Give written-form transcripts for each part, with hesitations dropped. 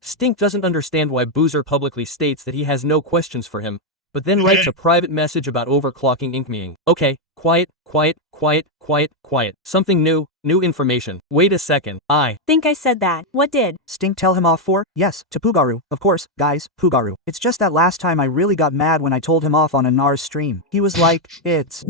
Stink doesn't understand why Boozer publicly states that he has no questions for him, but then writes a private message about overclocking inkmeing. Okay, quiet. Something new information. Wait a second, I think I said that. What did Stink tell him off for? Yes, to Pugaru. Of course, guys, Pugaru. It's just that last time I really got mad when I told him off on a Nars stream. He was like, it's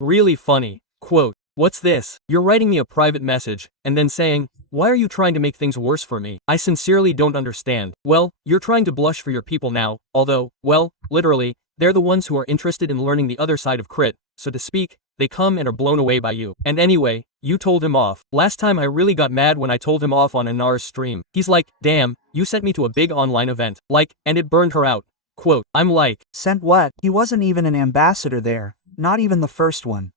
really funny. Quote, what's this? You're writing me a private message, and then saying, why are you trying to make things worse for me? I sincerely don't understand. Well, you're trying to blush for your people now, although, well, literally, they're the ones who are interested in learning the other side of crit, so to speak, they come and are blown away by you. And anyway, you told him off. Last time I really got mad when I told him off on a Nars stream. He's like, damn, you sent me to a big online event. Like, and it burned her out. Quote, I'm like, sent what? He wasn't even an ambassador there. Not even the first one.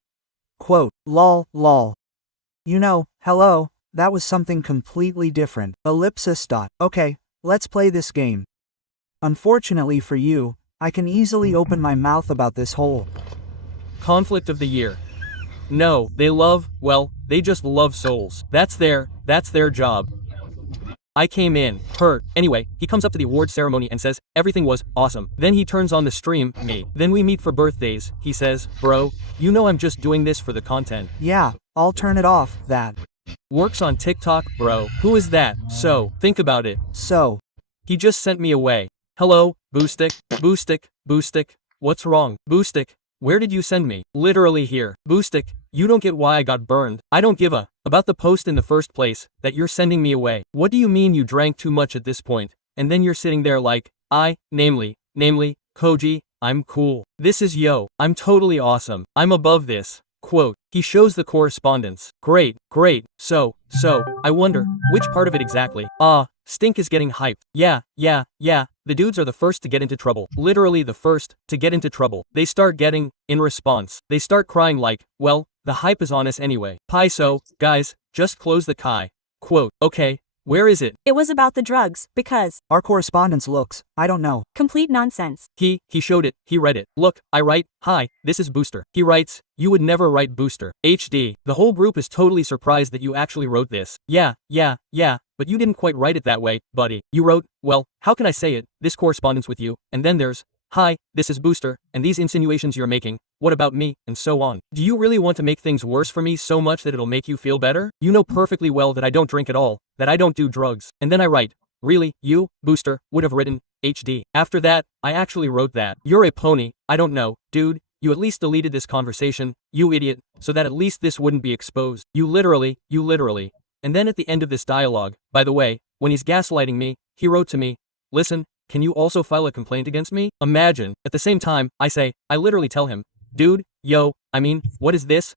Quote, lol. You know, hello, that was something completely different. Ellipsis. Okay, let's play this game. Unfortunately for you, I can easily open my mouth about this whole conflict of the year. No, they just love souls. That's their job. I came in, hurt. Anyway, he comes up to the award ceremony and says, everything was awesome. Then he turns on the stream, me. Then we meet for birthdays. He says, bro, you know I'm just doing this for the content. Yeah, I'll turn it off, that. Works on TikTok, bro. Who is that? So, think about it. So. He just sent me away. Hello, Boostic. What's wrong? Boostic, where did you send me? Literally here. Boostic, you don't get why I got burned. I don't give a about the post in the first place, that you're sending me away. What do you mean you drank too much at this point? And then you're sitting there like, namely, Koji, I'm cool. This is I'm totally awesome. I'm above this. Quote, he shows the correspondence. Great. So, I wonder, which part of it exactly? Stink is getting hyped. Yeah. The dudes are the first to get into trouble. Literally the first to get into trouble. They start getting, in response, they start crying like, well, the hype is on us anyway. So, guys, just close the Kai. Quote, okay, where is it? It was about the drugs, because our correspondence looks, I don't know. Complete nonsense. He showed it, he read it. Look, I write, hi, this is Booster. He writes, you would never write Booster. HD. The whole group is totally surprised that you actually wrote this. Yeah, but you didn't quite write it that way, buddy. You wrote, well, how can I say it, this correspondence with you, and then there's, hi, this is Booster, and these insinuations you're making, what about me, and so on. Do you really want to make things worse for me so much that it'll make you feel better? You know perfectly well that I don't drink at all, that I don't do drugs. And then I write, really, you, Booster, would have written, HD. After that, I actually wrote that. You're a pony, I don't know, dude, you at least deleted this conversation, you idiot, so that at least this wouldn't be exposed. You literally. And then at the end of this dialogue, by the way, when he's gaslighting me, he wrote to me, listen, can you also file a complaint against me? Imagine, at the same time, I literally tell him, dude, what is this?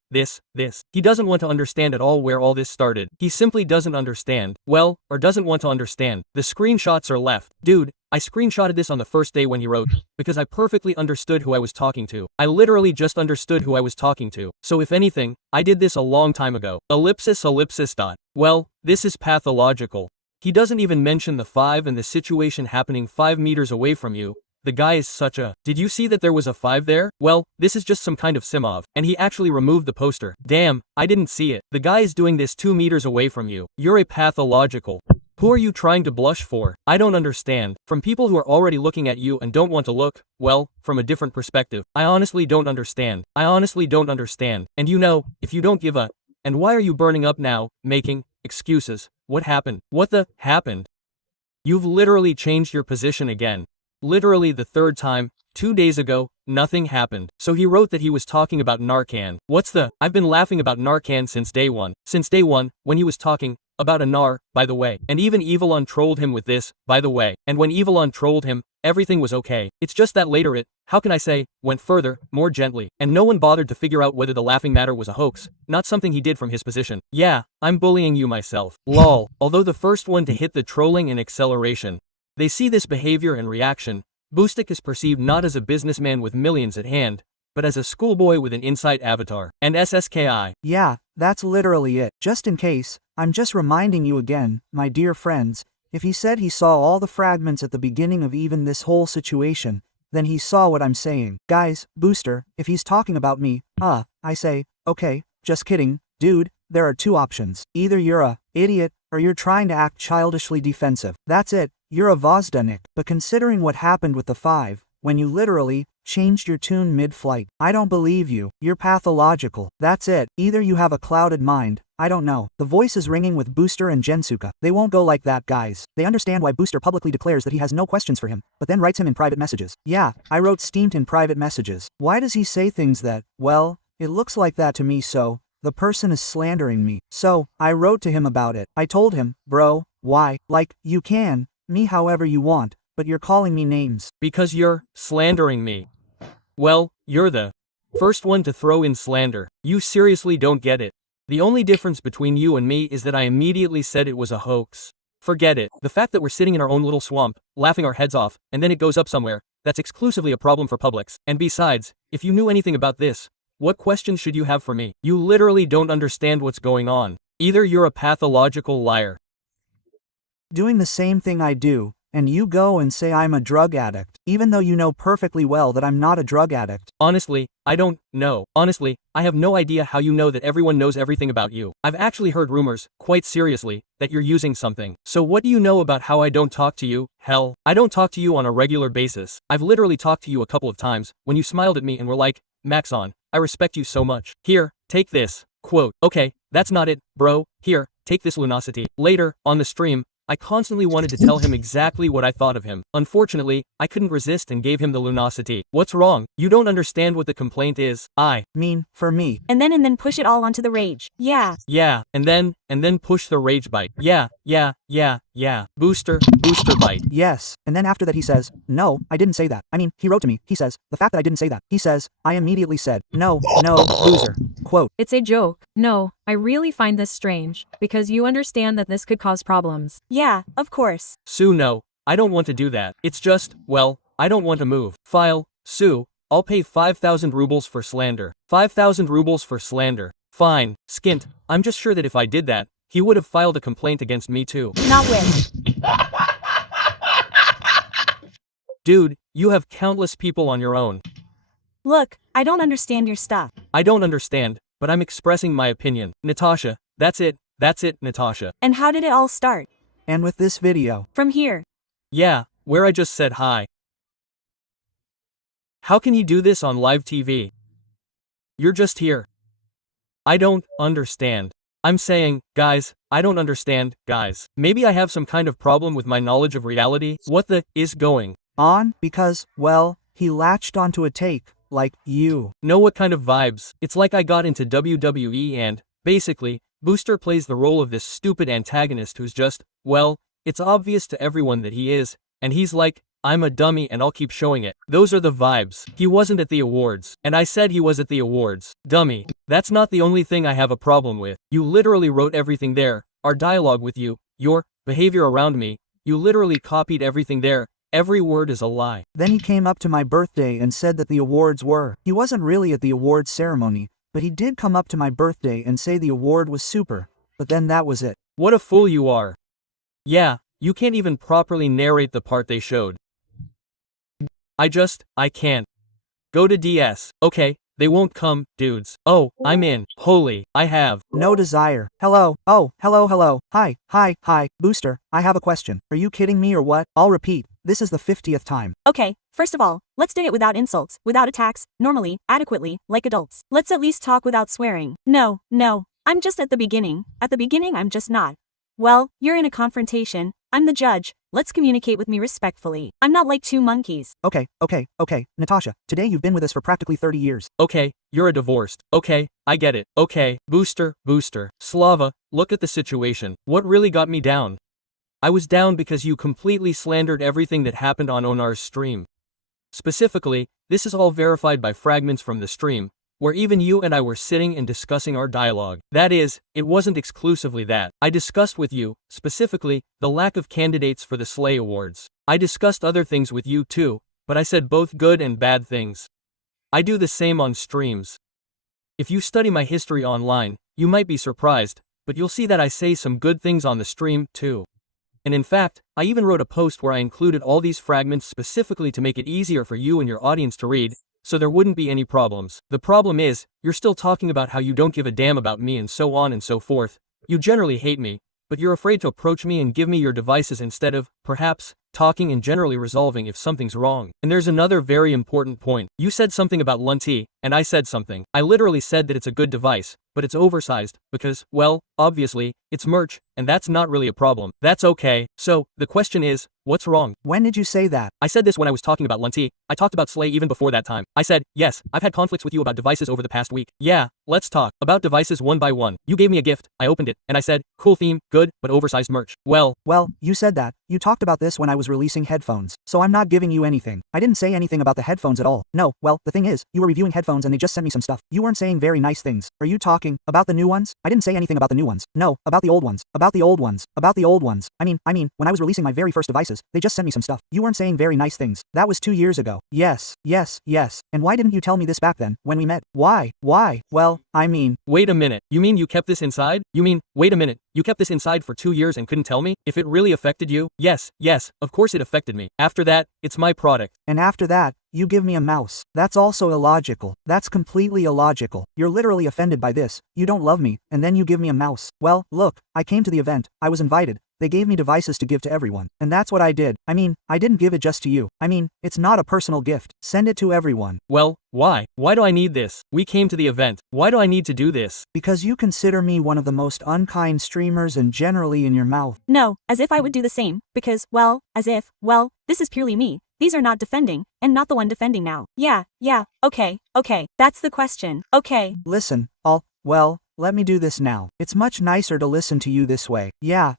He doesn't want to understand at all where all this started. He simply doesn't understand. Well, or doesn't want to understand. The screenshots are left. Dude, I screenshotted this on the first day when he wrote, because I perfectly understood who I was talking to. I literally just understood who I was talking to. So if anything, I did this a long time ago. Ellipsis. Well, this is pathological. He doesn't even mention the 5 and the situation happening 5 meters away from you. The guy is such a, did you see that there was a 5 there? Well, this is just some kind of Simov. And he actually removed the poster. Damn, I didn't see it. The guy is doing this 2 meters away from you. You're a pathological. Who are you trying to blush for? I don't understand. From people who are already looking at you and don't want to look, well, from a different perspective. I honestly don't understand. And you know, if you don't give a, and why are you burning up now, making excuses? What happened? What the happened? You've literally changed your position again. Literally the 3rd time, 2 days ago, nothing happened. So he wrote that he was talking about Narcan. I've been laughing about Narcan since day one. When he was talking about a Nar, by the way. And even Evilon trolled him with this, by the way. And when Evilon trolled him, everything was okay. It's just that later it, how can I say, went further, more gently. And no one bothered to figure out whether the laughing matter was a hoax, not something he did from his position. Yeah, I'm bullying you myself. Lol. Although the first one to hit the trolling and acceleration. They see this behavior and reaction. Boostic is perceived not as a businessman with millions at hand, but as a schoolboy with an insight avatar. And SSKI. Yeah, that's literally it. Just in case, I'm just reminding you again, my dear friends, if he said he saw all the fragments at the beginning of even this whole situation, then he saw what I'm saying. Guys, Booster, if he's talking about me, I say, okay, just kidding, dude, there are 2 options. Either you're a idiot, or you're trying to act childishly defensive. That's it, you're a Vozdanik. But considering what happened with the 5, when you literally changed your tune mid-flight, I don't believe you. You're pathological. That's it. Either you have a clouded mind, I don't know. The voice is ringing with Booster and Gensukka. They won't go like that, guys. They understand why Booster publicly declares that he has no questions for him, but then writes him in private messages. Yeah, I wrote Stint in private messages. Why does he say things that, well, it looks like that to me, so the person is slandering me. So I wrote to him about it. I told him, bro, why? Like, you can, me however you want, but you're calling me names. Because you're slandering me. Well, you're the first one to throw in slander. You seriously don't get it. The only difference between you and me is that I immediately said it was a hoax. Forget it. The fact that we're sitting in our own little swamp, laughing our heads off, and then it goes up somewhere, that's exclusively a problem for Publix. And besides, if you knew anything about this, what questions should you have for me? You literally don't understand what's going on. Either you're a pathological liar. Doing the same thing I do, and you go and say I'm a drug addict, even though you know perfectly well that I'm not a drug addict. Honestly, I don't know. Honestly, I have no idea how you know that everyone knows everything about you. I've actually heard rumors, quite seriously, that you're using something. So what do you know about how I don't talk to you? Hell, I don't talk to you on a regular basis. I've literally talked to you a couple of times, when you smiled at me and were like, Maxon, I respect you so much. Here, take this. Quote, okay, that's not it, bro. Here, take this lunosity. Later, on the stream, I constantly wanted to tell him exactly what I thought of him. Unfortunately, I couldn't resist and gave him the lunosity. What's wrong? You don't understand what the complaint is. I mean, for me. And then push it all onto the rage. Yeah. Yeah, and then push the rage bite. Yeah. Booster bite. Yes, and then after that he says, no, I didn't say that. I mean, he wrote to me, he says, the fact that I didn't say that. He says, I immediately said, no, loser. Quote. It's a joke. No, I really find this strange, because you understand that this could cause problems. Yeah, of course. Sue, no, I don't want to do that. It's just, well, I don't want to move. File, Sue, I'll pay 5,000 rubles for slander. 5,000 rubles for slander. Fine, skint, I'm just sure that if I did that, he would have filed a complaint against me too. Not with. Dude, you have countless people on your own. Look, I don't understand your stuff. I don't understand, but I'm expressing my opinion. Natasha, that's it, Natasha. And how did it all start? And with this video. From here. Yeah, where I just said hi. How can you do this on live TV? You're just here. I don't understand. I'm saying, guys, I don't understand, guys. Maybe I have some kind of problem with my knowledge of reality. What the is going on? Because, well, he latched onto a take, like, you. Know what kind of vibes? It's like I got into WWE and, basically, Booster plays the role of this stupid antagonist who's just, well, it's obvious to everyone that he is, and he's like, I'm a dummy and I'll keep showing it. Those are the vibes. He wasn't at the awards. And I said he was at the awards. Dummy. That's not the only thing I have a problem with. You literally wrote everything there. Our dialogue with you, your behavior around me, you literally copied everything there. Every word is a lie. Then he came up to my birthday and said that the awards were. He wasn't really at the awards ceremony, but he did come up to my birthday and say the award was super. But then that was it. What a fool you are. Yeah, you can't even properly narrate the part they showed. I can't. Go to DS. Okay, they won't come, dudes. Oh, I'm in. Holy, I have no desire. Hello. Oh, hello. Hi, Booster, I have a question. Are you kidding me or what? I'll repeat. This is the 50th time. Okay, first of all, let's do it without insults, without attacks, normally, adequately, like adults. Let's at least talk without swearing. No, I'm just at the beginning. At the beginning I'm just not. Well, you're in a confrontation. I'm the judge. Let's communicate with me respectfully. I'm not like two monkeys. Okay. Natasha, today you've been with us for practically 30 years. Okay, you're a divorced. Okay, I get it. Okay, Booster. Slava, look at the situation. What really got me down? I was down because you completely slandered everything that happened on Onar's stream. Specifically, this is all verified by fragments from the stream, where even you and I were sitting and discussing our dialogue. That is, it wasn't exclusively that. I discussed with you, specifically, the lack of candidates for the Slay Awards. I discussed other things with you too, but I said both good and bad things. I do the same on streams. If you study my history online, you might be surprised, but you'll see that I say some good things on the stream too. And in fact, I even wrote a post where I included all these fragments specifically to make it easier for you and your audience to read, so there wouldn't be any problems. The problem is, you're still talking about how you don't give a damn about me and so on and so forth. You generally hate me, but you're afraid to approach me and give me your devices instead of, perhaps, talking and generally resolving if something's wrong. And there's another very important point. You said something about Lunti, and I said something. I literally said that it's a good device, but it's oversized, because, well, obviously, it's merch, and that's not really a problem. That's okay. So, the question is, what's wrong? When did you say that? I said this when I was talking about Lunti. I talked about Slay even before that time. I said, yes, I've had conflicts with you about devices over the past week. Yeah, let's talk about devices one by one. You gave me a gift, I opened it, and I said, cool theme, good, but oversized merch. Well, you said that. You talked about this when I was releasing headphones. So I'm not giving you anything. I didn't say anything about the headphones at all. No, well, the thing is, you were reviewing headphones and they just sent me some stuff. You weren't saying very nice things. Are you talking about the new ones? I didn't say anything about the new ones. No, about the old ones. About the old ones. About the old ones. I mean, when I was releasing my very first devices, they just sent me some stuff. You weren't saying very nice things. That was 2 years ago. Yes. And why didn't you tell me this back then, when we met? Why? Well, wait a minute. You mean you kept this inside? Wait a minute. You kept this inside for 2 years and couldn't tell me? If it really affected you? Yes, of course it affected me. After that, it's my product. And after that, you give me a mouse. That's also illogical. That's completely illogical. You're literally offended by this. You don't love me, and then you give me a mouse. Well, look, I came to the event. I was invited. They gave me devices to give to everyone. And that's what I did. I didn't give it just to you. It's not a personal gift. Send it to everyone. Well, why? Why do I need this? We came to the event. Why do I need to do this? Because you consider me one of the most unkind streamers and generally in your mouth. No, as if I would do the same, because, well, this is purely me. These are not defending, and not the one defending now. Yeah, okay, that's the question, okay. Listen, let me do this now. It's much nicer to listen to you this way. Yeah,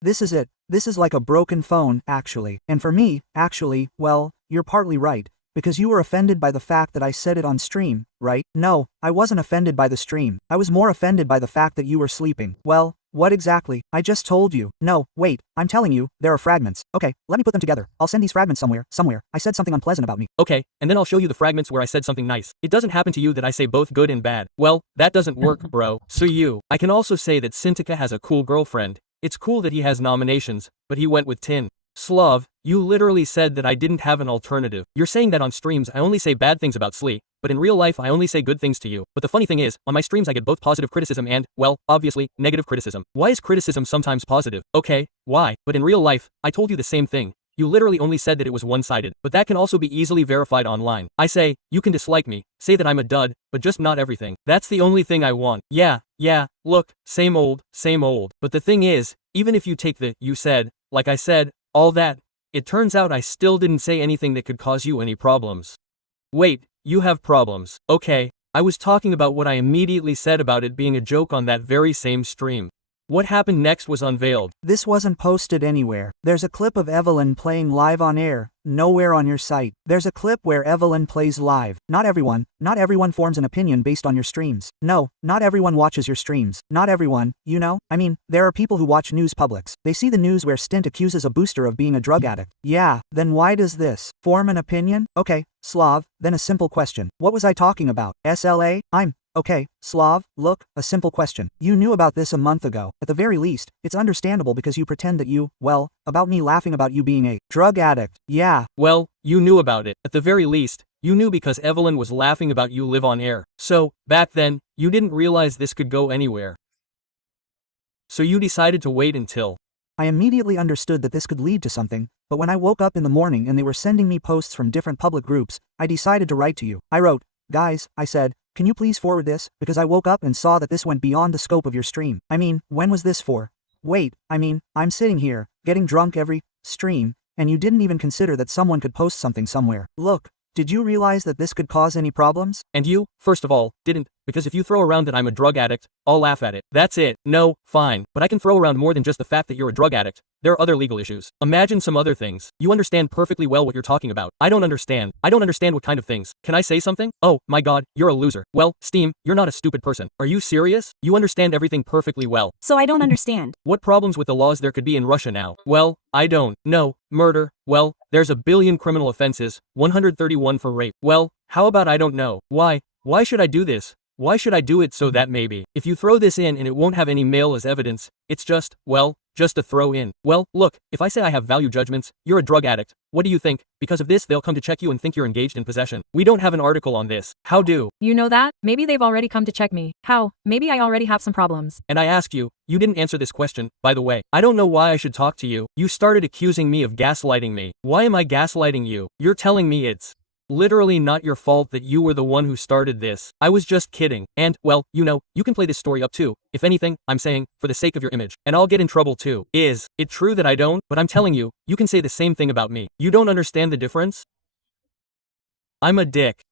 this is it. This is like a broken phone, actually. And for me, actually, well, you're partly right. Because you were offended by the fact that I said it on stream, right? No, I wasn't offended by the stream. I was more offended by the fact that you were sleeping. Well, what exactly? I just told you. No, wait, I'm telling you, there are fragments. Okay, let me put them together. I'll send these fragments somewhere. I said something unpleasant about me. Okay, and then I'll show you the fragments where I said something nice. It doesn't happen to you that I say both good and bad. Well, that doesn't work, bro. So I can also say that Sintika has a cool girlfriend. It's cool that he has nominations, but he went with Tin. Slav, you literally said that I didn't have an alternative. You're saying that on streams I only say bad things about Slee, but in real life I only say good things to you. But the funny thing is, on my streams I get both positive criticism and, well, obviously, negative criticism. Why is criticism sometimes positive? Okay, why? But in real life, I told you the same thing. You literally only said that it was one-sided, but that can also be easily verified online. I say, you can dislike me, say that I'm a dud, but just not everything. That's the only thing I want. Yeah, look, same old. But the thing is, even if you take the, you said, like I said, all that, it turns out I still didn't say anything that could cause you any problems. Wait, you have problems. Okay, I was talking about what I immediately said about it being a joke on that very same stream. What happened next was unveiled. This wasn't posted anywhere. There's a clip of Evelyn playing live on air, nowhere on your site. There's a clip where Evelyn plays live. Not everyone forms an opinion based on your streams. No, not everyone watches your streams. Not everyone, you know? There are people who watch news publics. They see the news where Stint accuses a booster of being a drug addict. Yeah, then why does this form an opinion? Okay, Slav, then a simple question. What was I talking about? SLA? Okay, Slav, look, a simple question. You knew about this a month ago. At the very least, it's understandable because you pretend that about me laughing about you being a drug addict. Yeah. Well, you knew about it. At the very least, you knew because Evelyn was laughing about you live on air. So, back then, you didn't realize this could go anywhere. So you decided to wait until. I immediately understood that this could lead to something, but when I woke up in the morning and they were sending me posts from different public groups, I decided to write to you. I wrote, guys, I said, can you please forward this? Because I woke up and saw that this went beyond the scope of your stream. When was this for? Wait, I'm sitting here, getting drunk every stream, and you didn't even consider that someone could post something somewhere. Look, did you realize that this could cause any problems? And you, first of all, didn't, because if you throw around that I'm a drug addict, I'll laugh at it. That's it. No, fine. But I can throw around more than just the fact that you're a drug addict. There are other legal issues. Imagine some other things. You understand perfectly well what you're talking about. I don't understand. I don't understand what kind of things. Can I say something? Oh, my god, you're a loser. Well, Steam, you're not a stupid person. Are you serious? You understand everything perfectly well. So I don't understand. What problems with the laws there could be in Russia now? Well, I don't know. Murder? Well, there's a billion criminal offenses, 131 for rape. Well, how about I don't know? Why? Why should I do this? Why should I do it so that maybe, if you throw this in and it won't have any mail as evidence, it's just, well, just to throw in. Well, look, if I say I have value judgments, you're a drug addict. What do you think? Because of this, they'll come to check you and think you're engaged in possession. We don't have an article on this. How do? You know that? Maybe they've already come to check me. How? Maybe I already have some problems. And I asked you, you didn't answer this question, by the way. I don't know why I should talk to you. You started accusing me of gaslighting me. Why am I gaslighting you? You're telling me it's literally not your fault that you were the one who started this. I was just kidding. And, well, you know, you can play this story up too. If anything, I'm saying, for the sake of your image. And I'll get in trouble too. Is it true that I don't? But I'm telling you, you can say the same thing about me. You don't understand the difference? I'm a dick.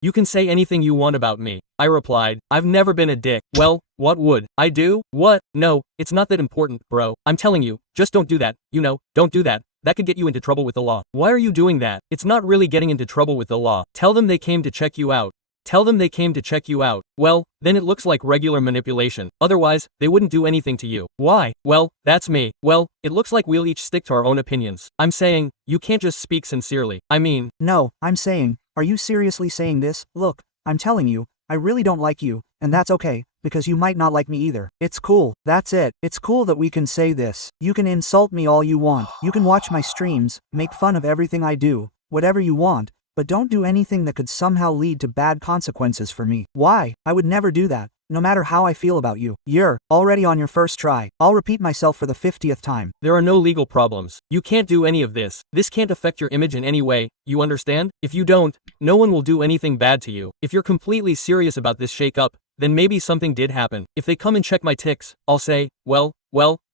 You can say anything you want about me. I replied, I've never been a dick. Well, what would I do? What? No, it's not that important, bro. I'm telling you, just don't do that. You know, don't do that. That could get you into trouble with the law. Why are you doing that? It's not really getting into trouble with the law. Tell them they came to check you out. Tell them they came to check you out. Well, then it looks like regular manipulation. Otherwise, they wouldn't do anything to you. Why? Well, that's me. Well, it looks like we'll each stick to our own opinions. I'm saying, you can't just speak sincerely. I mean, No, I'm saying, are you seriously saying this? Look, I'm telling you, I really don't like you, and that's okay, because you might not like me either. It's cool, that's it. It's cool that we can say this. You can insult me all you want. You can watch my streams, make fun of everything I do, whatever you want, but don't do anything that could somehow lead to bad consequences for me. Why? I would never do that. No matter how I feel about you. You're already on your first try. I'll repeat myself for the 50th time. there are no legal problems. You can't do any of this. This can't affect your image in any way, you understand? If you don't, no one will do anything bad to you. If you're completely serious about this shake-up, then maybe something did happen. If they come and check my ticks, I'll say, well,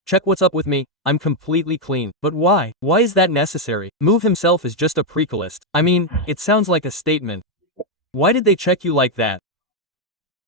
check what's up with me. I'm completely clean. But why? Why is that necessary? Move himself is just a precalist. I mean, it sounds like a statement. Why did they check you like that?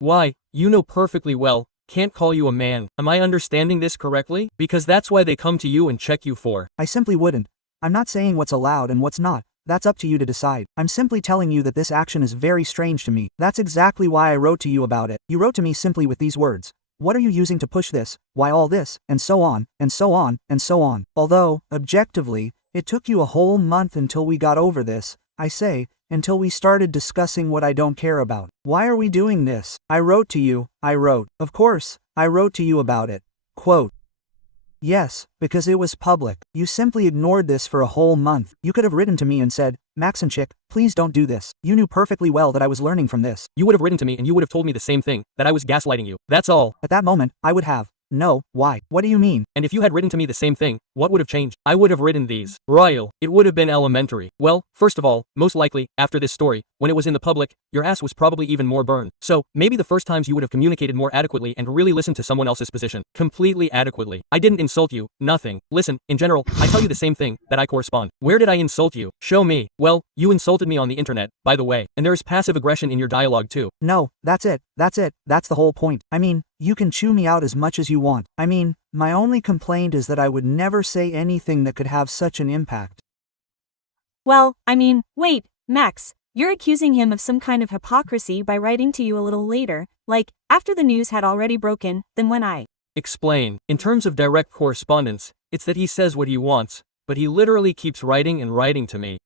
Why, you know perfectly well, can't call you a man. Am I understanding this correctly? Because that's why they come to you and check you for. I simply wouldn't. I'm not saying what's allowed and what's not. That's up to you to decide. I'm simply telling you that this action is very strange to me. That's exactly why I wrote to you about it. You wrote to me simply with these words. What are you using to push this? Why all this? And so on, and so on, and so on. Although, objectively, it took you a whole month until we got over this, I say, until we started discussing what I don't care about. Why are we doing this? I wrote to you, of course, I wrote to you about it. Quote. Yes, because it was public. You simply ignored this for a whole month. You could have written to me and said, Maxenchik, please don't do this. You knew perfectly well that I was learning from this. You would have written to me and you would have told me the same thing, that I was gaslighting you. That's all. At that moment, I would have. No, why? What do you mean? And if you had written to me the same thing, what would have changed? I would have written these. Royal. It would have been elementary. Well, first of all, most likely, after this story, when it was in the public, your ass was probably even more burned. So, maybe the first times you would have communicated more adequately and really listened to someone else's position. Completely adequately. I didn't insult you. Nothing. Listen, in general, I tell you the same thing, that I correspond. Where did I insult you? Show me. Well, you insulted me on the internet, by the way. And there's passive aggression in your dialogue too. No, that's it. That's the whole point. I mean, you can chew me out as much as you want. I mean, my only complaint is that I would never say anything that could have such an impact. Well, I mean, wait, Max, you're accusing him of some kind of hypocrisy by writing to you a little later, like, after the news had already broken, than when I Explain. In terms of direct correspondence, it's that he says what he wants, but he literally keeps writing and writing to me.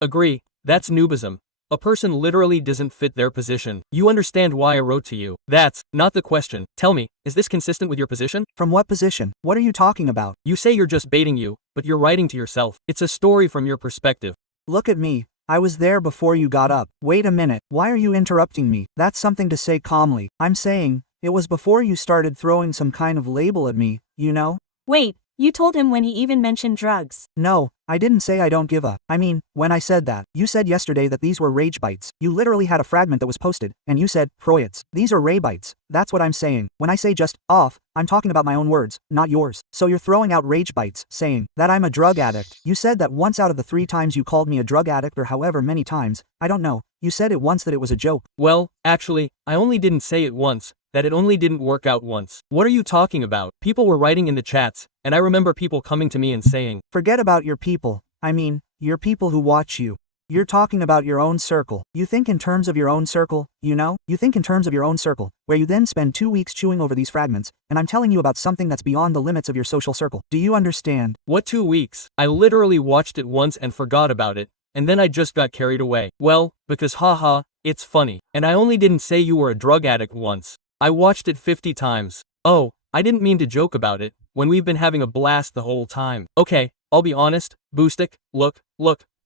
Agree, that's noobism. A person literally doesn't fit their position. You understand why I wrote to you. That's not the question. Tell me, is this consistent with your position? From what position? What are you talking about? You say you're just baiting you, but you're writing to yourself. It's a story from your perspective. Look at me. I was there before you got up. Wait a minute. Why are you interrupting me? That's something to say calmly. I'm saying, it was before you started throwing some kind of label at me, you know? Wait, you told him when he even mentioned drugs. No, I didn't say I don't give up. I mean, when I said that, you said yesterday that these were rage bites. You literally had a fragment that was posted, and you said, Proyets. These are ray bites. That's what I'm saying. When I say just off, I'm talking about my own words, not yours. So you're throwing out rage bites, saying that I'm a drug addict. You said that once out of the 3 times you called me a drug addict or however many times, I don't know. You said it once that it was a joke. Well, actually, I only didn't say it once. That it only didn't work out once. What are you talking about? People were writing in the chats, and I remember people coming to me and saying, Forget about your people. I mean, your people who watch you. You're talking about your own circle. You think in terms of your own circle, you know? You think in terms of your own circle, where you then spend 2 weeks chewing over these fragments, and I'm telling you about something that's beyond the limits of your social circle. Do you understand? What 2 weeks? I literally watched it once and forgot about it, and then I just got carried away. Well, because haha, it's funny. And I only didn't say you were a drug addict once. I watched it 50 times. Oh, I didn't mean to joke about it, when we've been having a blast the whole time. Okay, I'll be honest, Boostic, look,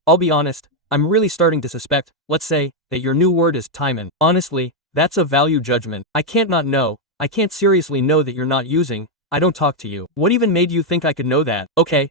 I'll be honest, I'm really starting to suspect, let's say, that your new word is timin. Honestly, that's a value judgment. I can't not know, I can't seriously know that you're not using, I don't talk to you. What even made you think I could know that? Okay,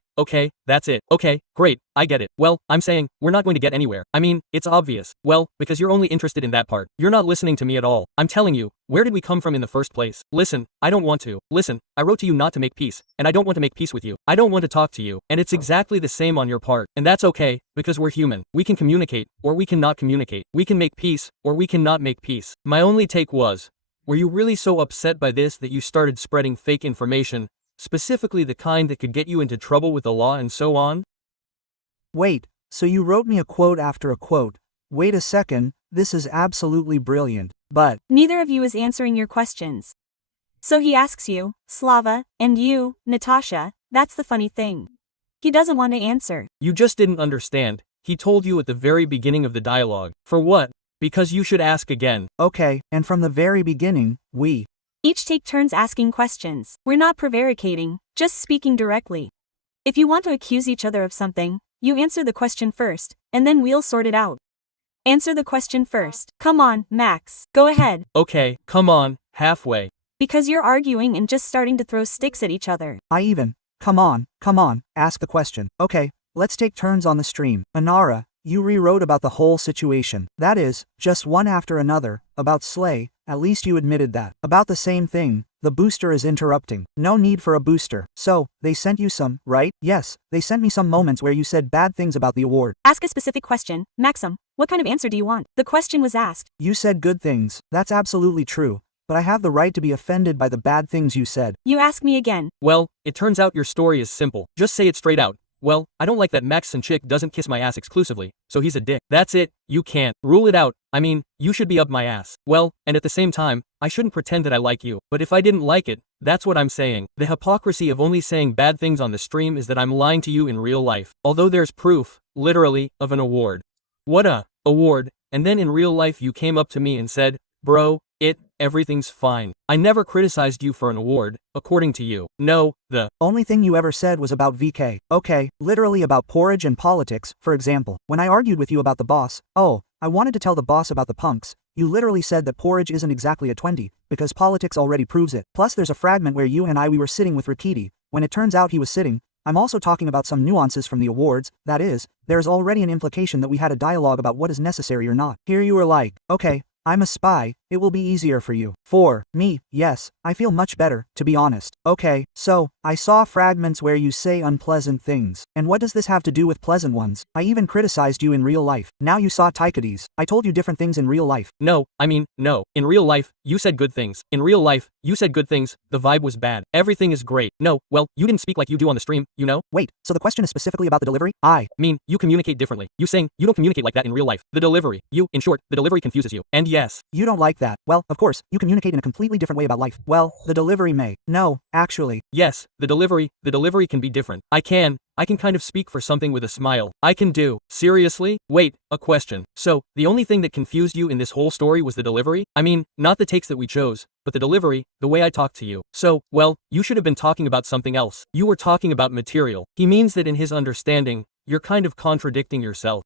that's it. Okay, great, I get it. Well, I'm saying, we're not going to get anywhere. I mean, it's obvious. Well, because you're only interested in that part. You're not listening to me at all. I'm telling you, where did we come from in the first place? Listen, I don't want to. Listen, I wrote to you not to make peace, and I don't want to make peace with you. I don't want to talk to you, and it's exactly the same on your part. And that's okay, because we're human. We can communicate, or we cannot communicate. We can make peace, or we cannot make peace. My only take was, were you really so upset by this that you started spreading fake information, specifically the kind that could get you into trouble with the law and so on? Wait, so you wrote me a quote after a quote. Wait a second, this is absolutely brilliant. But Neither of you is answering your questions. So he asks you, Slava, and you, Natasha, that's the funny thing. He doesn't want to answer. You just didn't understand. He told you at the very beginning of the dialogue. For what? Because you should ask again. okay, and from the very beginning, we Each take turns asking questions. We're not prevaricating, just speaking directly. If you want to accuse each other of something, you answer the question first, and then we'll sort it out. Answer the question first. Come on, Max. Go ahead. Okay, come on, halfway. Because you're arguing and just starting to throw sticks at each other. come on, ask the question. Okay, let's take turns on the stream. Anara, you rewrote about the whole situation. That is, just one after another, about Slay, at least you admitted that. About the same thing, the booster is interrupting. No need for a booster. So, they sent you some, right? Yes, they sent me some moments where you said bad things about the award. Ask a specific question. Maxim, what kind of answer do you want? The question was asked. You said good things, that's absolutely true. But I have the right to be offended by the bad things you said. You ask me again. Well, it turns out your story is simple. Just say it straight out. Well, I don't like that Max's chick doesn't kiss my ass exclusively, so he's a dick. That's it, you can't. Rule it out. I mean, you should be up my ass. Well, and at the same time, I shouldn't pretend that I like you. But if I didn't like it, that's what I'm saying. The hypocrisy of only saying bad things on the stream is that I'm lying to you in real life. Although there's proof, literally, of an award. What a award, and then in real life you came up to me and said, bro, everything's fine. I never criticized you for an award, according to you. No, the only thing you ever said was about VK. Okay, literally about porridge and politics, for example. When I argued with you about the boss, I wanted to tell the boss about the punks. You literally said that porridge isn't exactly a 20, because politics already proves it. Plus there's a fragment where you and we were sitting with Rikiti. When it turns out he was sitting, I'm also talking about some nuances from the awards, that is, there's already an implication that we had a dialogue about what is necessary or not. Here you were like, okay, I'm a spy, it will be easier for you. For me, yes, I feel much better, to be honest. Okay, so, I saw fragments where you say unpleasant things. And what does this have to do with pleasant ones? I even criticized you in real life. Now you saw Tychades. I told you different things in real life. No. In real life, you said good things. In real life, you said good things, the vibe was bad. Everything is great. No, well, you didn't speak like you do on the stream, you know? Wait, so the question is specifically about the delivery? I mean, you communicate differently. You saying, you don't communicate like that in real life. The delivery. In short, the delivery confuses you. And yes. You don't like that. Well, of course, you communicate in a completely different way about life. Well, the delivery may. No, actually. Yes, the delivery can be different. I can kind of speak for something with a smile. I can do. Seriously? Wait, a question. So, the only thing that confused you in this whole story was the delivery? I mean, not the takes that we chose, but the delivery, the way I talked to you. So, well, you should have been talking about something else. You were talking about material. He means that in his understanding, you're kind of contradicting yourself.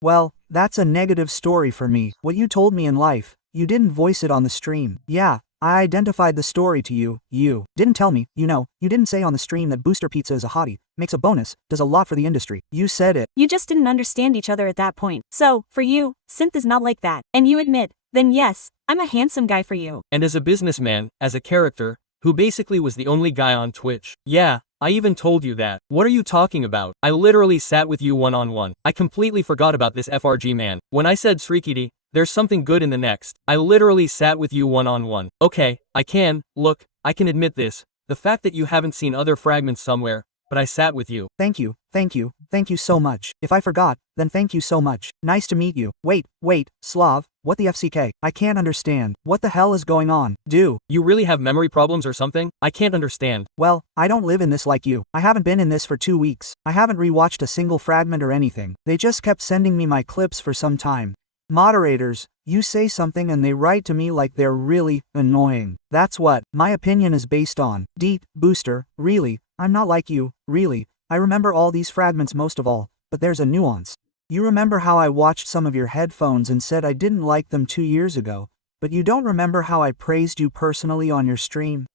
Well, that's a negative story for me. What you told me in life, you didn't voice it on the stream. Yeah, I identified the story to you. You didn't tell me, you didn't say on the stream that Booster Pizza is a hottie, makes a bonus, does a lot for the industry. You said it. You just didn't understand each other at that point. So, for you, Synth is not like that. And you admit, then yes, I'm a handsome guy for you. And as a businessman, as a character, who basically was the only guy on Twitch. Yeah, I even told you that. What are you talking about? I literally sat with you one-on-one. I completely forgot about this FRG man. When I said Srikiti, there's something good in the next. I literally sat with you one-on-one. Okay, I can admit this. The fact that you haven't seen other fragments somewhere, but I sat with you. Thank you so much. If I forgot, then thank you so much. Nice to meet you. Wait, Slav, what the FCK? I can't understand. What the hell is going on? Do you really have memory problems or something? I can't understand. Well, I don't live in this like you. I haven't been in this for 2 weeks. I haven't rewatched a single fragment or anything. They just kept sending me my clips for some time. Moderators, You say something and they write to me like they're really annoying. That's what my opinion is based on. Booster, really, I'm not like you, really. I remember all these fragments most of all, but there's a nuance. You remember how I watched some of your headphones and said I didn't like them 2 years ago, but you don't remember how I praised you personally on your stream?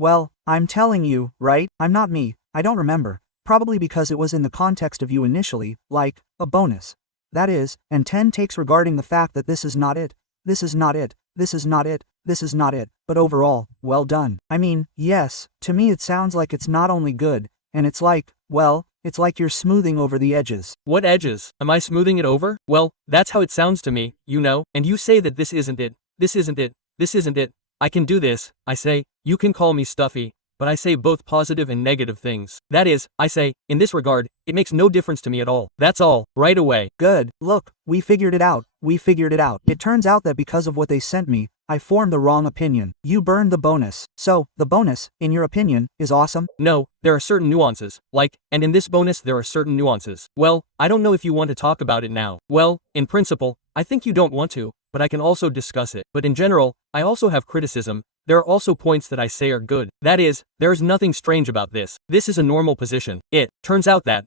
Well, I'm telling you, right? I'm not me, I don't remember. Probably because it was in the context of you initially, like, a bonus. That is, and 10 takes regarding the fact that this is not it, this is not it, this is not it, this is not it, but overall, well done. I mean, yes, to me it sounds like it's not only good, and it's like, well, it's like you're smoothing over the edges. What edges? Am I smoothing it over? Well, that's how it sounds to me, you know, and you say that this isn't it, this isn't it, this isn't it. I can do this, I say, you can call me stuffy, but I say both positive and negative things. That is, I say, in this regard, it makes no difference to me at all. That's all, right away. Good, look, we figured it out, we figured it out. It turns out that because of what they sent me, I formed the wrong opinion. You burned the bonus. So, the bonus, in your opinion, is awesome? No, there are certain nuances, like, and in this bonus there are certain nuances. Well, I don't know if you want to talk about it now. Well, in principle, I think you don't want to, but I can also discuss it. But in general, I also have criticism. There are also points that I say are good. That is, there is nothing strange about this. This is a normal position. It turns out that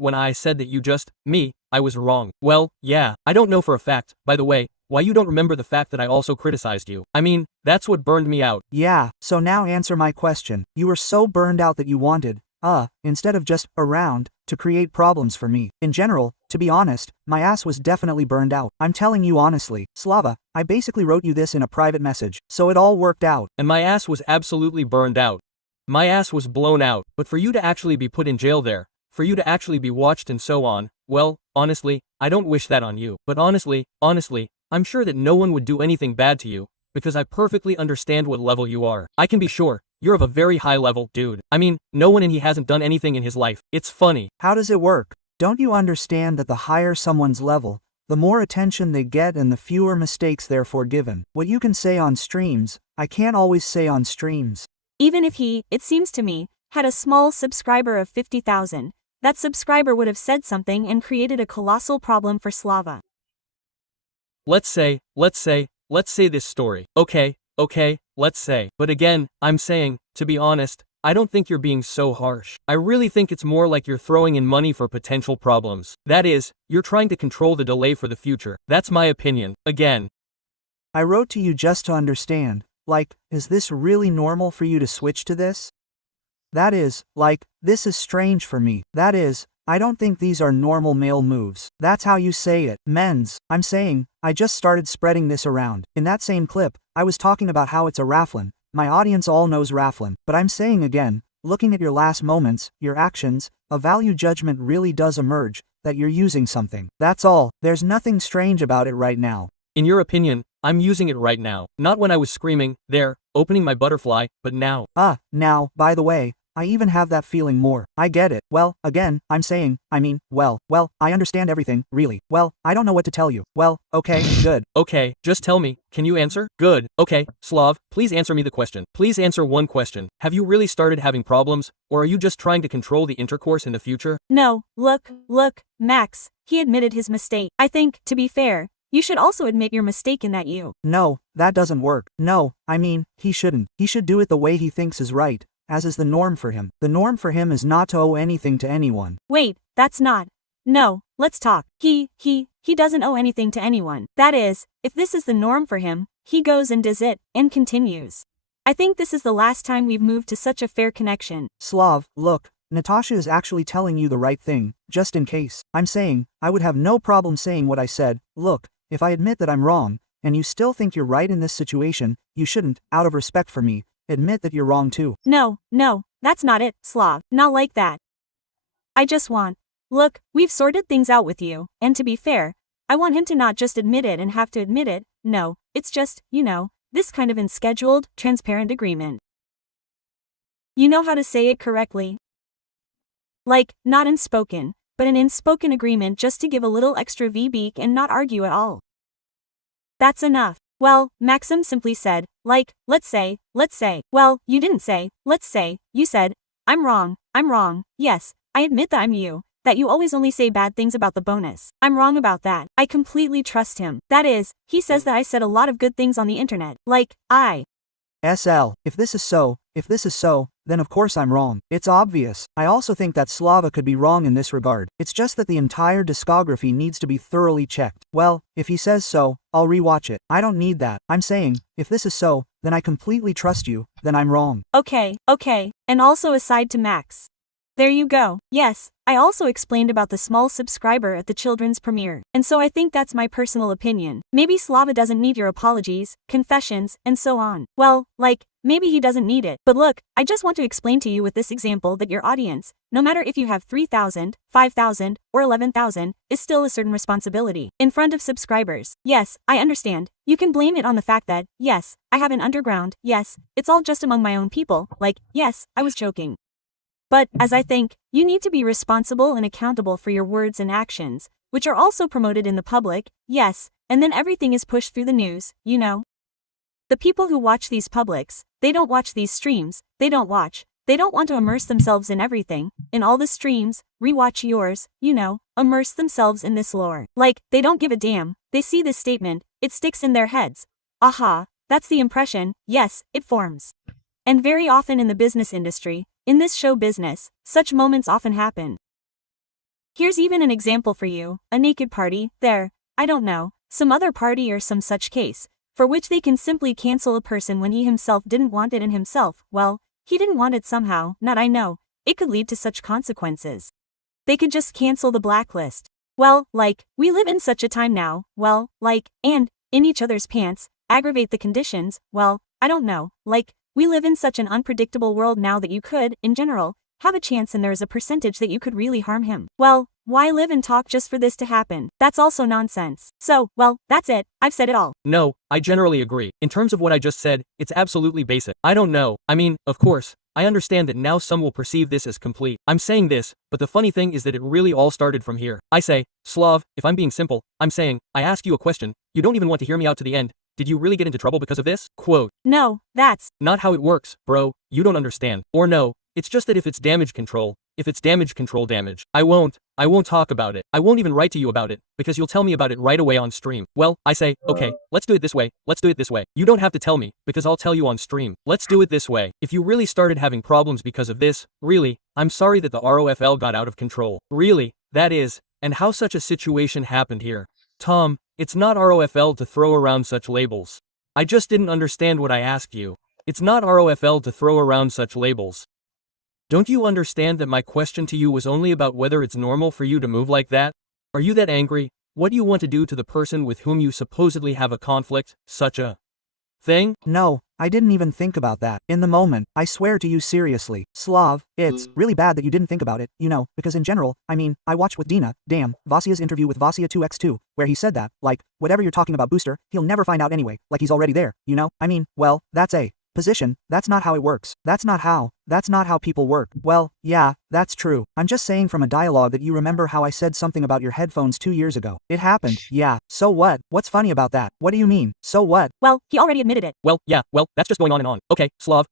when I said that you just, I was wrong. Well, yeah, I don't know for a fact, by the way, why you don't remember the fact that I also criticized you. I mean, that's what burned me out. Yeah, so now answer my question. You were so burned out that you wanted, instead of just around, to create problems for me. In general, to be honest, my ass was definitely burned out. I'm telling you honestly, Slava, I basically wrote you this in a private message, so it all worked out. And my ass was absolutely burned out. My ass was blown out, but for you to actually be put in jail there, for you to actually be watched and so on, well, honestly, I don't wish that on you. But honestly, I'm sure that no one would do anything bad to you, because I perfectly understand what level you are. I can be sure, you're of a very high level, dude. I mean, no one and he hasn't done anything in his life. It's funny. How does it work? Don't you understand that the higher someone's level, the more attention they get and the fewer mistakes they're forgiven? What you can say on streams, I can't always say on streams. Even if he, it seems to me, had a small subscriber of 50,000, that subscriber would have said something and created a colossal problem for Slava. Let's say this story. Okay, let's say. But again, I'm saying, to be honest, I don't think you're being so harsh. I really think it's more like you're throwing in money for potential problems. That is, you're trying to control the delay for the future. That's my opinion. Again. I wrote to you just to understand, like, is this really normal for you to switch to this? That is, like, this is strange for me. That is, I don't think these are normal male moves. That's how you say it. Men's. I'm saying, I just started spreading this around. In that same clip, I was talking about how it's a rafflin. My audience all knows rafflin. But I'm saying again, looking at your last moments, your actions, a value judgment really does emerge, that you're using something. That's all. There's nothing strange about it right now. In your opinion, I'm using it right now. Not when I was screaming, there, opening my butterfly, but now. Now, by the way, I even have that feeling more. I get it. Well, again, I'm saying, well, I understand everything, really. Well, I don't know what to tell you. Well, okay, good. Okay, just tell me, can you answer? Good. Okay, Slav, please answer me the question. Please answer one question. Have you really started having problems, or are you just trying to control the intercourse in the future? No, look, Max, he admitted his mistake. I think, to be fair, you should also admit your mistake in that you. No, that doesn't work. No, he shouldn't. He should do it the way he thinks is right, as is the norm for him. The norm for him is not to owe anything to anyone. Wait, that's not. No, let's talk. He doesn't owe anything to anyone. That is, if this is the norm for him, he goes and does it, and continues. I think this is the last time we've moved to such a fair connection. Slav, look, Natasha is actually telling you the right thing, just in case. I'm saying, I would have no problem saying what I said. Look, if I admit that I'm wrong, and you still think you're right in this situation, you shouldn't, out of respect for me, admit that you're wrong too. No, that's not it, Slav. Not like that. I just want. Look, we've sorted things out with you, and to be fair, I want him to not just admit it and have to admit it. No, it's just, this kind of unscheduled, transparent agreement. You know how to say it correctly? Like, not in spoken, but an in-spoken agreement just to give a little extra V-beak and not argue at all. That's enough. Well, Maxim simply said, like, let's say, well, you didn't say, let's say, you said, I'm wrong, yes, I admit that I'm you, that you always only say bad things about the bonus. I'm wrong about that. I completely trust him. That is, he says that I said a lot of good things on the internet. Like, SL, if this is so, then of course I'm wrong. It's obvious. I also think that Slava could be wrong in this regard. It's just that the entire discography needs to be thoroughly checked. Well, if he says so, I'll rewatch it. I don't need that. I'm saying, if this is so, then I completely trust you, then I'm wrong. Okay. And also aside to Max. There you go. Yes, I also explained about the small subscriber at the children's premiere. And so I think that's my personal opinion. Maybe Slava doesn't need your apologies, confessions, and so on. Well, like, maybe he doesn't need it. But look, I just want to explain to you with this example that your audience, no matter if you have 3,000, 5,000, or 11,000, is still a certain responsibility in front of subscribers. Yes, I understand. You can blame it on the fact that, yes, I have an underground, yes, it's all just among my own people, like, yes, I was joking. But, as I think, you need to be responsible and accountable for your words and actions, which are also promoted in the public, yes, and then everything is pushed through the news, you know. The people who watch these publics, they don't watch these streams, they don't want to immerse themselves in everything, in all the streams, rewatch yours, you know, immerse themselves in this lore. Like, they don't give a damn, they see this statement, it sticks in their heads. Aha, that's the impression, yes, it forms. And very often in the business industry, in this show business, such moments often happen. Here's even an example for you, a naked party, I don't know, some other party or some such case, for which they can simply cancel a person when he himself didn't want it and himself, well, he didn't want it somehow, not I know, it could lead to such consequences. They could just cancel the blacklist. Well, like, we live in such a time now, well, like, and, in each other's pants, aggravate the conditions, well, I don't know, like, we live in such an unpredictable world now that you could, in general, have a chance and there is a percentage that you could really harm him. Well, why live and talk just for this to happen? That's also nonsense. So, well, that's it, I've said it all. No, I generally agree. In terms of what I just said, it's absolutely basic. I don't know. I mean, of course, I understand that now some will perceive this as complete. I'm saying this, but the funny thing is that it really all started from here. I say, Slav, if I'm being simple, I'm saying, I ask you a question, you don't even want to hear me out to the end. Did you really get into trouble because of this? Quote. No, that's not how it works, bro. You don't understand. Or no, it's just that if it's damage control, damage, I won't talk about it. I won't even write to you about it, because you'll tell me about it right away on stream. Well, I say, okay, let's do it this way. You don't have to tell me, because I'll tell you on stream. Let's do it this way. If you really started having problems because of this, really, I'm sorry that the ROFL got out of control. Really, that is, and how such a situation happened here. Tom, it's not ROFL to throw around such labels. I just didn't understand what I asked you. It's not ROFL to throw around such labels. Don't you understand that my question to you was only about whether it's normal for you to move like that? Are you that angry? What do you want to do to the person with whom you supposedly have a conflict, such a thing? No, I didn't even think about that. In the moment, I swear to you seriously, Slav, it's really bad that you didn't think about it, you know, because in general, I mean, I watched with Dina, Vasia's interview with Vasia 2x2, where he said that, like, whatever you're talking about Booster, he'll never find out anyway, like he's already there, you know? I mean, well, that's a position, that's not how it works. That's not how people work. Well, yeah, that's true. I'm just saying from a dialogue that you remember how I said something about your headphones 2 years ago. It happened, yeah. So what? What's funny about that? What do you mean? So what? Well, he already admitted it. Well, yeah, well, that's just going on and on. Okay, Slav,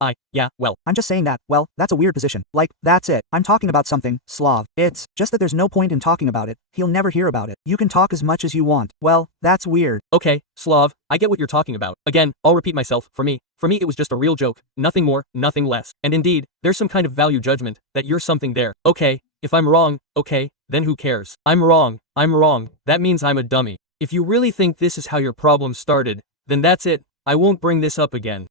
well. I'm just saying that, well, that's a weird position. Like, that's it. I'm talking about something, Slav. It's just that there's no point in talking about it. He'll never hear about it. You can talk as much as you want. Well, that's weird. Okay, Slav, I get what you're talking about. Again, I'll repeat myself. For me, it was just a real joke. Nothing more, nothing less. And indeed, there's some kind of value judgment that you're something there. Okay, if I'm wrong, okay, then who cares? I'm wrong. That means I'm a dummy. If you really think this is how your problem started, then that's it. I won't bring this up again.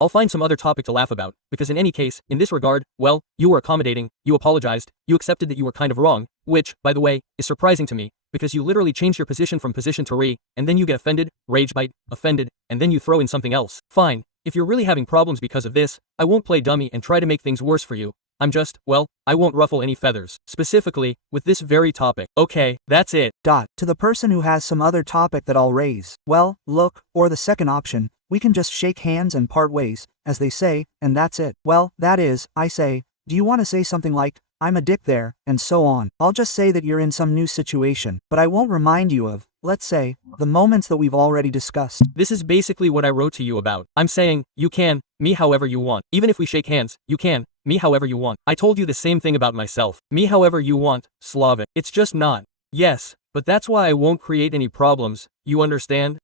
I'll find some other topic to laugh about, because in any case, in this regard, well, you were accommodating, you apologized, you accepted that you were kind of wrong, which, by the way, is surprising to me, because you literally changed your position from position to re, and then you get offended, rage bite, offended, and then you throw in something else. Fine. If you're really having problems because of this, I won't play dummy and try to make things worse for you. I'm just, well, I won't ruffle any feathers. Specifically, with this very topic. Okay, that's it. To the person who has some other topic that I'll raise, well, look, or the second option, we can just shake hands and part ways, as they say, and that's it. Well, that is, I say, do you want to say something like, I'm a dick there, and so on? I'll just say that you're in some new situation, but I won't remind you of, let's say, the moments that we've already discussed. This is basically what I wrote to you about. I'm saying, you can, me however you want. Even if we shake hands, you can, me however you want. I told you the same thing about myself. Me however you want, Slavic. It's just not. Yes, but that's why I won't create any problems, you understand?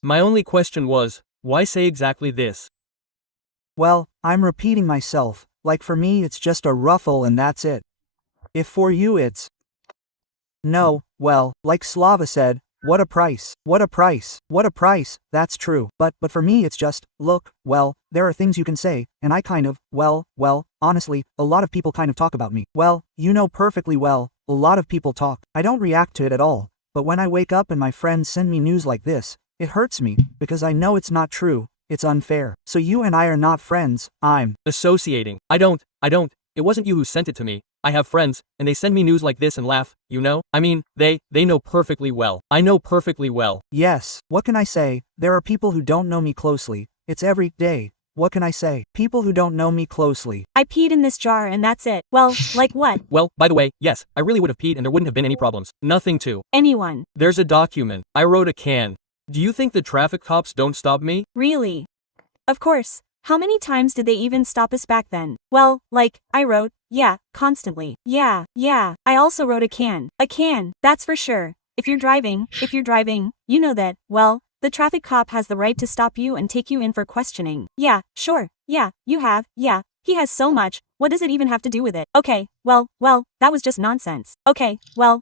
My only question was, why say exactly this? Well, I'm repeating myself, like for me it's just a ruffle and that's it. If for you it's no, well, like Slava said, what a price, what a price, what a price, that's true. But for me it's just, look, well, there are things you can say, and I kind of, well, honestly, a lot of people kind of talk about me. Well, you know perfectly well, a lot of people talk. I don't react to it at all, but when I wake up and my friends send me news like this, it hurts me, because I know it's not true, it's unfair. So you and I are not friends, I'm associating. I don't, it wasn't you who sent it to me. I have friends, and they send me news like this and laugh, you know? I mean, they know perfectly well. I know perfectly well. Yes, what can I say? There are people who don't know me closely. It's every day. What can I say? People who don't know me closely. I peed in this jar and that's it. Well, like what? Well, by the way, yes, I really would have peed and there wouldn't have been any problems. Nothing to Anyone. There's a document. I wrote a can. Do you think the traffic cops don't stop me? Really? Of course. How many times did they even stop us back then? Well, like, I wrote, yeah, constantly. Yeah, I also wrote a can. A can, that's for sure. If you're driving, you know that, well, the traffic cop has the right to stop you and take you in for questioning. Yeah, sure, yeah, you have, yeah. He has so much, what does it even have to do with it? Okay, well, that was just nonsense. Okay, well.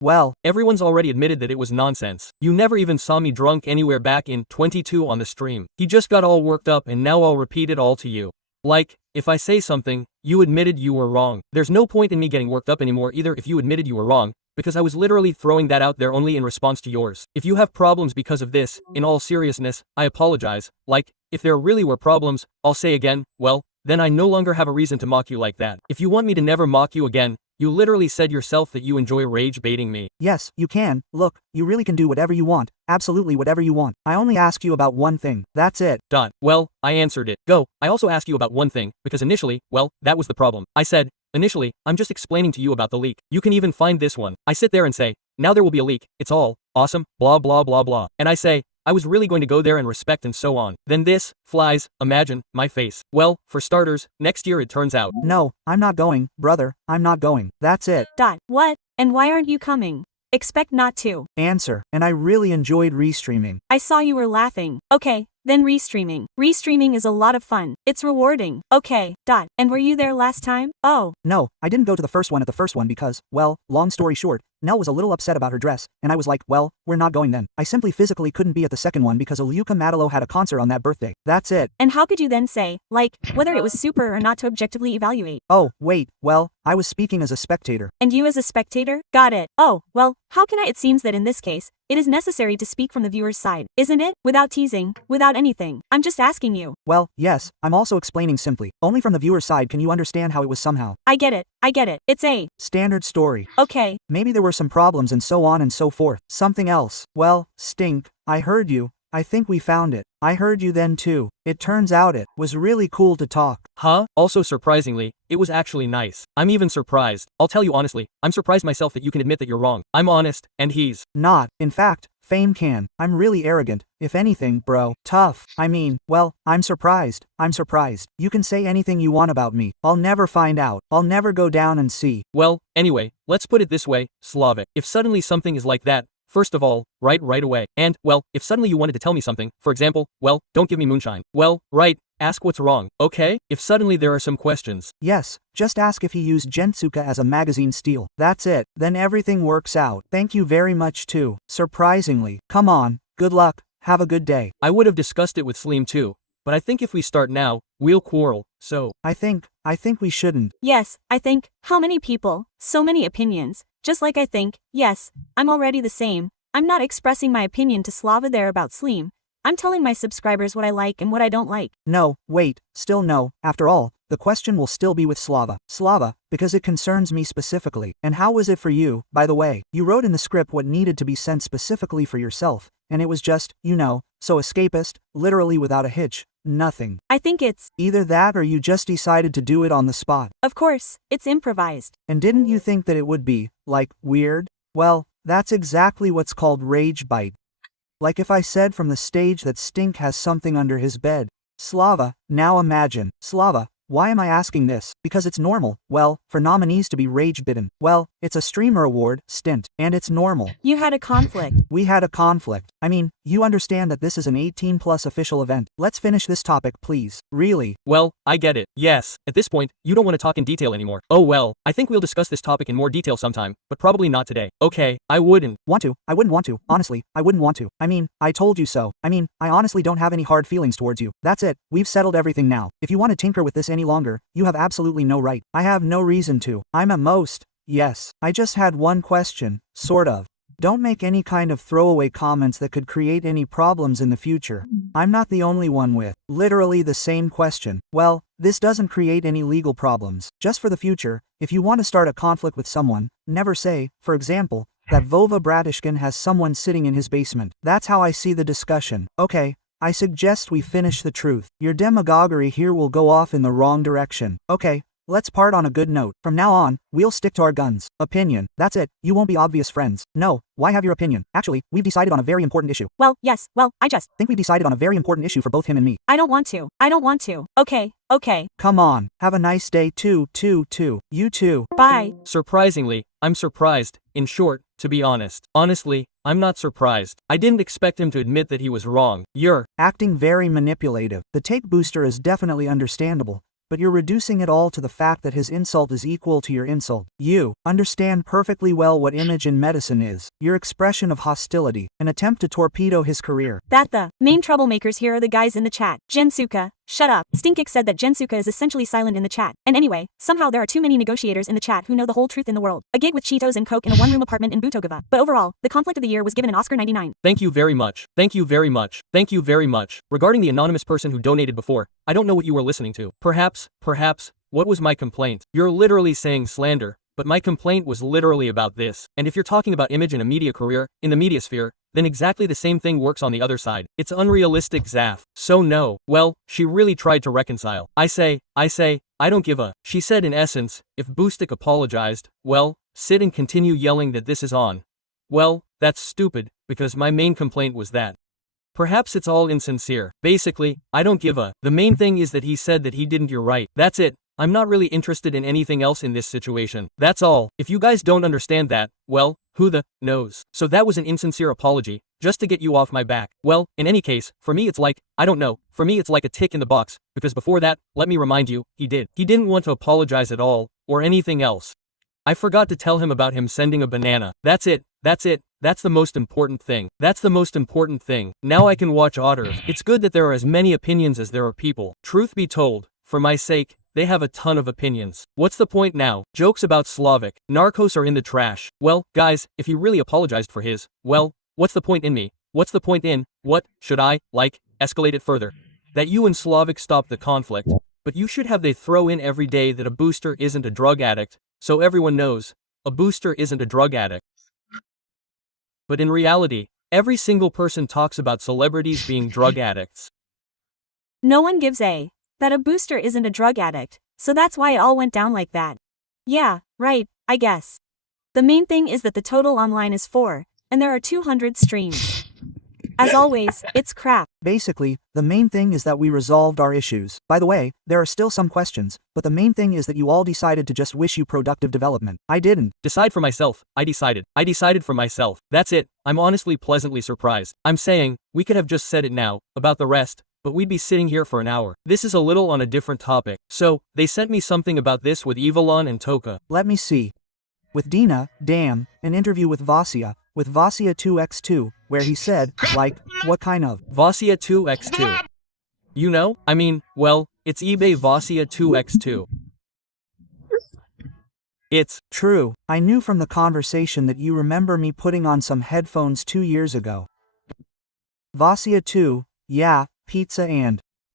Well, everyone's already admitted that it was nonsense. You never even saw me drunk anywhere back in 22 on the stream. He just got all worked up and now I'll repeat it all to you. Like, if I say something, you admitted you were wrong. There's no point in me getting worked up anymore either if you admitted you were wrong, because I was literally throwing that out there only in response to yours. If you have problems because of this, in all seriousness, I apologize. Like, if there really were problems, I'll say again, well, then I no longer have a reason to mock you like that. If you want me to never mock you again, you literally said yourself that you enjoy rage baiting me. yes, you can. Look, you really can do whatever you want. Absolutely whatever you want. I only ask you about one thing. That's it. Well, I answered it. Go. I also asked you about one thing, because initially, well, that was the problem. I said, initially, I'm just explaining to you about the leak. You can even find this one. I sit there and say, now there will be a leak. It's all awesome, blah blah blah blah. And I say, I was really going to go there and respect and so on. Then this flies, imagine, my face. Well, for starters, next year it turns out. No, I'm not going, brother, I'm not going. That's it. What? And why aren't you coming? Expect not to. Answer, and I really enjoyed restreaming. I saw you were laughing. Okay, then restreaming. Restreaming is a lot of fun. It's rewarding. Okay, and were you there last time? Oh. No, I didn't go to the first one at the first one because, well, long story short, Nell was a little upset about her dress, and I was like, well, we're not going then. I simply physically couldn't be at the second one because Ilyuka Matalo had a concert on that birthday. That's it. And how could you then say, like, whether it was super or not to objectively evaluate? Oh, wait, well, I was speaking as a spectator. And you as a spectator? Got it. Oh, well, how can I? It seems that in this case, it is necessary to speak from the viewer's side, isn't it? Without teasing, without anything. I'm just asking you. Well, yes, I'm also explaining simply. Only from the viewer's side can you understand how it was somehow. I get it. It's a standard story. Okay. Maybe there were some problems and so on and so forth. Something else. Well, Stink, I heard you. I think we found it. I heard you then too. It turns out it was really cool to talk. Huh? Also surprisingly, it was actually nice. I'm even surprised. I'll tell you honestly, I'm surprised myself that you can admit that you're wrong. I'm honest, and he's not. In fact, Fame can. I'm really arrogant. If anything, bro. Tough. I mean, well, I'm surprised. You can say anything you want about me. I'll never find out. I'll never go down and see. Well, anyway, let's put it this way, Slavic. If suddenly something is like that, first of all, right away. And, well, if suddenly you wanted to tell me something, for example, well, don't give me moonshine. Well, right, ask what's wrong, okay? If suddenly there are some questions. Yes, just ask if he used Gensukka as a magazine steal. That's it, then everything works out. Thank you very much too. Surprisingly. Come on, good luck, have a good day. I would have discussed it with Sleem too, but I think if we start now, we'll quarrel, so. I think we shouldn't. Yes, I think, how many people, so many opinions. Just like I think, yes, I'm already the same. I'm not expressing my opinion to Slava there about Sleem. I'm telling my subscribers what I like and what I don't like. No, wait, still no. After all, the question will still be with Slava. Slava, because it concerns me specifically. And how was it for you, by the way? You wrote in the script what needed to be sent specifically for yourself, and it was just, you know, so escapist, literally without a hitch. Nothing. I think it's either that or you just decided to do it on the spot. Of course, it's improvised. And didn't you think that it would be, like, weird? Well, that's exactly what's called rage bite. Like if I said from the stage that Stink has something under his bed. Slava, now imagine. Slava, why am I asking this? Because it's normal, well, for nominees to be rage-bitten. Well, it's a streamer award, Stint, and it's normal. You had a conflict. We had a conflict. I mean, you understand that this is an 18+ official event. Let's finish this topic, please. Really? Well, I get it. Yes. At this point, you don't want to talk in detail anymore. Oh well, I think we'll discuss this topic in more detail sometime, but probably not today. Okay, I wouldn't. I wouldn't want to. Honestly, I wouldn't want to. I mean, I told you so. I mean, I honestly don't have any hard feelings towards you. That's it. We've settled everything now. If you want to tinker with this any longer, you have absolutely no right. I have no reason to. I'm at most. Yes. I just had one question, sort of. Don't make any kind of throwaway comments that could create any problems in the future. I'm not the only one with literally the same question. Well, this doesn't create any legal problems. Just for the future, if you want to start a conflict with someone, never say, for example, that Vova Bratishkin has someone sitting in his basement. That's how I see the discussion. Okay, I suggest we finish the truth. Your demagoguery here will go off in the wrong direction. Okay. Let's part on a good note. From now on, we'll stick to our guns. Opinion. That's it. You won't be obvious friends. No, why have your opinion? Actually, we've decided on a very important issue. Well, yes, I just think we've decided on a very important issue for both him and me. I don't want to. Okay. Come on. Have a nice day too. You too. Bye. Surprisingly, I'm surprised. In short, to be honest. Honestly, I'm not surprised. I didn't expect him to admit that he was wrong. You're acting very manipulative. The take booster is definitely understandable, but you're reducing it all to the fact that his insult is equal to your insult. You understand perfectly well what image in medicine is. Your expression of hostility, an attempt to torpedo his career. That the main troublemakers here are the guys in the chat. Gensuka, shut up. Stinkik said that Gensuka is essentially silent in the chat. And anyway, somehow there are too many negotiators in the chat who know the whole truth in the world. A gig with Cheetos and Coke in a one-room apartment in Butogova. But overall, the conflict of the year was given an Oscar 99. Thank you very much. Thank you very much. Thank you very much. Regarding the anonymous person who donated before, I don't know what you were listening to. Perhaps, what was my complaint? You're literally saying slander, but my complaint was literally about this. And if you're talking about image in a media career, in the media sphere, then exactly the same thing works on the other side. It's unrealistic, Zaf. So no. Well, she really tried to reconcile. I say, I don't give a. She said in essence, if Bustik apologized, well, sit and continue yelling that this is on. Well, that's stupid, because my main complaint was that. Perhaps it's all insincere. Basically, I don't give a. The main thing is that he said that he didn't. You're right. That's it. I'm not really interested in anything else in this situation. That's all. If you guys don't understand that, well, who the knows? So that was an insincere apology, just to get you off my back. Well, in any case, for me it's like, I don't know, for me it's like a tick in the box, because before that, let me remind you, he didn't want to apologize at all, or anything else. I forgot to tell him about him sending a banana. That's it. That's the most important thing. Now I can watch Otter. It's good that there are as many opinions as there are people. Truth be told, for my sake, they have a ton of opinions. What's the point now? Jokes about Slavic. Narcos are in the trash. Well, guys, if he really apologized for his, well, what's the point in me? What's the point in, what, should I, escalate it further? That you and Slavic stop the conflict. But you should have they throw in every day that a booster isn't a drug addict, so everyone knows, a booster isn't a drug addict. But in reality, every single person talks about celebrities being drug addicts. No one gives a that a booster isn't a drug addict, so that's why it all went down like that. Yeah, right, I guess. The main thing is that the total online is 4, and there are 200 streams. As always, it's crap. Basically, the main thing is that we resolved our issues. By the way, there are still some questions, but the main thing is that you all decided to just wish you productive development. I didn't. Decide for myself. I decided for myself. That's it. I'm honestly pleasantly surprised. I'm saying, we could have just said it now, about the rest, but we'd be sitting here for an hour. This is a little on a different topic. So, they sent me something about this with Evelon and Toka. Let me see. With Dina, damn, an interview with Vasia 2x2, where he said, what kind of? Vasia 2x2. You know? I mean, well, it's eBay Vasia 2x2. It's true. I knew from the conversation that you remember me putting on some headphones 2 years ago. Vasia 2, yeah, pizza and